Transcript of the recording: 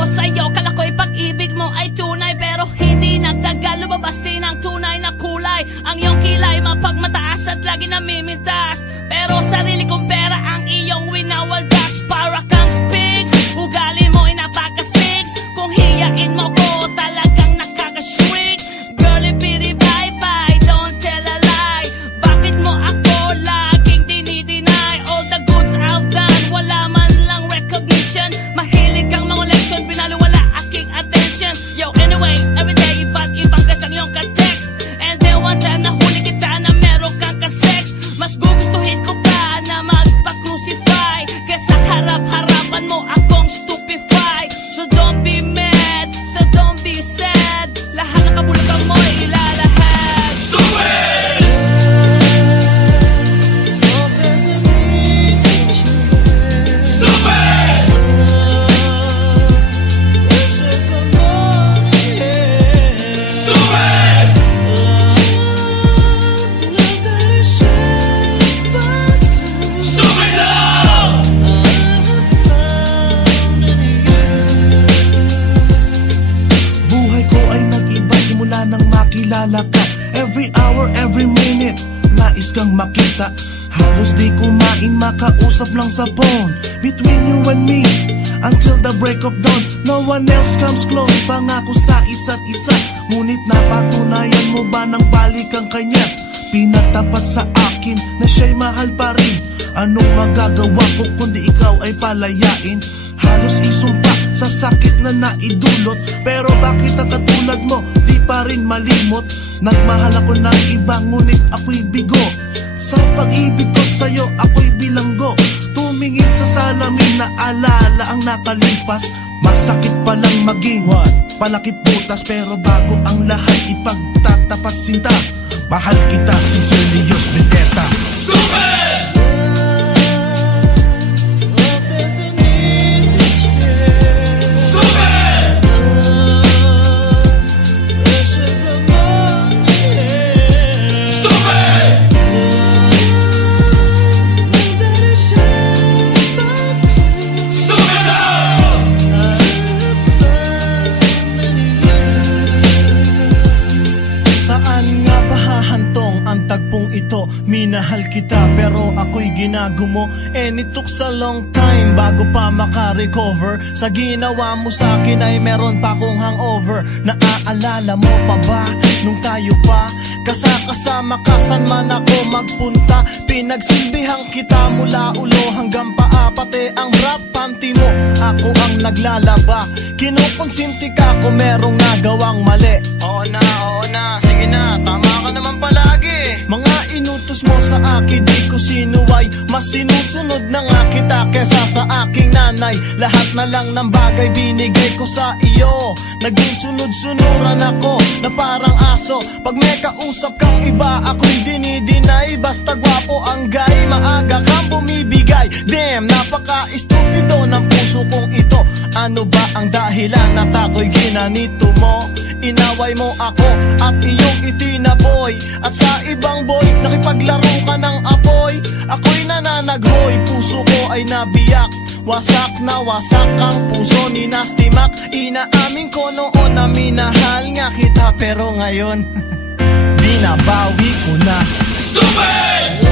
ko sa'yo, kala ko'y pag-ibig mo ay tunay, pero hindi nagtagal, lumabas din ang tunay na kulay. Ang iyong kilay mapagmataas at lagi namimintas, pero sarili kong pera ang iyong winawaldas. Para kang spigs, ugali mo ay napaka-sticks. Kung hiyain mo ko, talagang nakaka-shrink. Girlie, pity, bye-bye, don't tell a lie. Bakit mo ako laging dinideny? All the goods I've done, wala man lang recognition. Mahilig kang mga leksyon, pinaliwala aking attention. Yo, anyway, everyday, iba't ibang gas ang iyong ka-text. And then one time, nahuli kita na meron kang ka-sex. Mas gugustuhin ko pa na magpa-crucify kesa harap-harapan mo akong stupefy. So don't be mad, so don't be sad. Lahat ng kabulutan mo ay ilalahad. Stupid! So if there's a reason to Stupid! precious amor, yeah. Stupid! Love that is shared by two. Stupid love! Buhay ko ay nag-iba simula nang makilala ka. Every hour, every minute, nais kang makita. Halos di kumain, makausap lang sa phone. Between you and me, until the break of dawn. No one else comes close, pangako sa isa't isa. Ngunit napatunayan mo ba nang balik ang kanya? Pinatapat sa akin na siya'y mahal pa rin. Anong magagawa ko kundi ikaw ay palayain? Halos isumpa sa sakit na naidulot, pero bakit ang katulad mo di pa rin malimot? Nagmahal ako ng iba ngunit ako'y bigo. Sa pag-ibig ko sa'yo ako'y bilanggo. Tumingin sa salamin na alala ang nakalipas. Masakit palang maging palakip butas, pero bago ang lahat ipagtatapat sinta. Mahal kita, sincerely yours, Vendetta. Stupid! If there's a reason to Stupid! precious amor, yeah. Stupid! Love that is shared by two. Stupid love! I have found in you. Saan nga ba hahantong ang tagpong ito? Minahal kita pero ako'y ginagumo. And it took a long time bago pa makarecover. Sa ginawa mo sa akin ay meron pa akong hangover. Naaalala mo pa ba nung tayo pa kasama ka saan man ako magpunta? Pinagsilbihan kita mula ulo hanggang paa, pati ang rap panty mo ako ang naglalaba. Kinukonsinti ka kung merong nagawang mali. Oo na, sige na, tama ka naman palagi. Mga inutos mo sa akin di ko sinuway. Mas sinusunod na nga kita kesa sa aking nanay. Lahat na lang ng bagay binigay ko sa iyo. Naging sunod-sunuran ako na parang aso. Pag may kausap kang iba ako'y dinidinay. Basta gwapo ang guy, maaga kang bumibigay. Damn, napaka-estupido ng puso kong ito. Ano ba ang dahilan at ako'y ginanito mo? Inaway mo ako at iyong itinaboy. At sa ibang boy, nakipaglaro ka ng apoy. Ako'y nananaghoy, puso ko ay nabiyak. Wasak na wasak ang puso ni Nasty Mac. Inaamin ko noon na minahal nga kita, pero ngayon binabawi ko na. Stupid!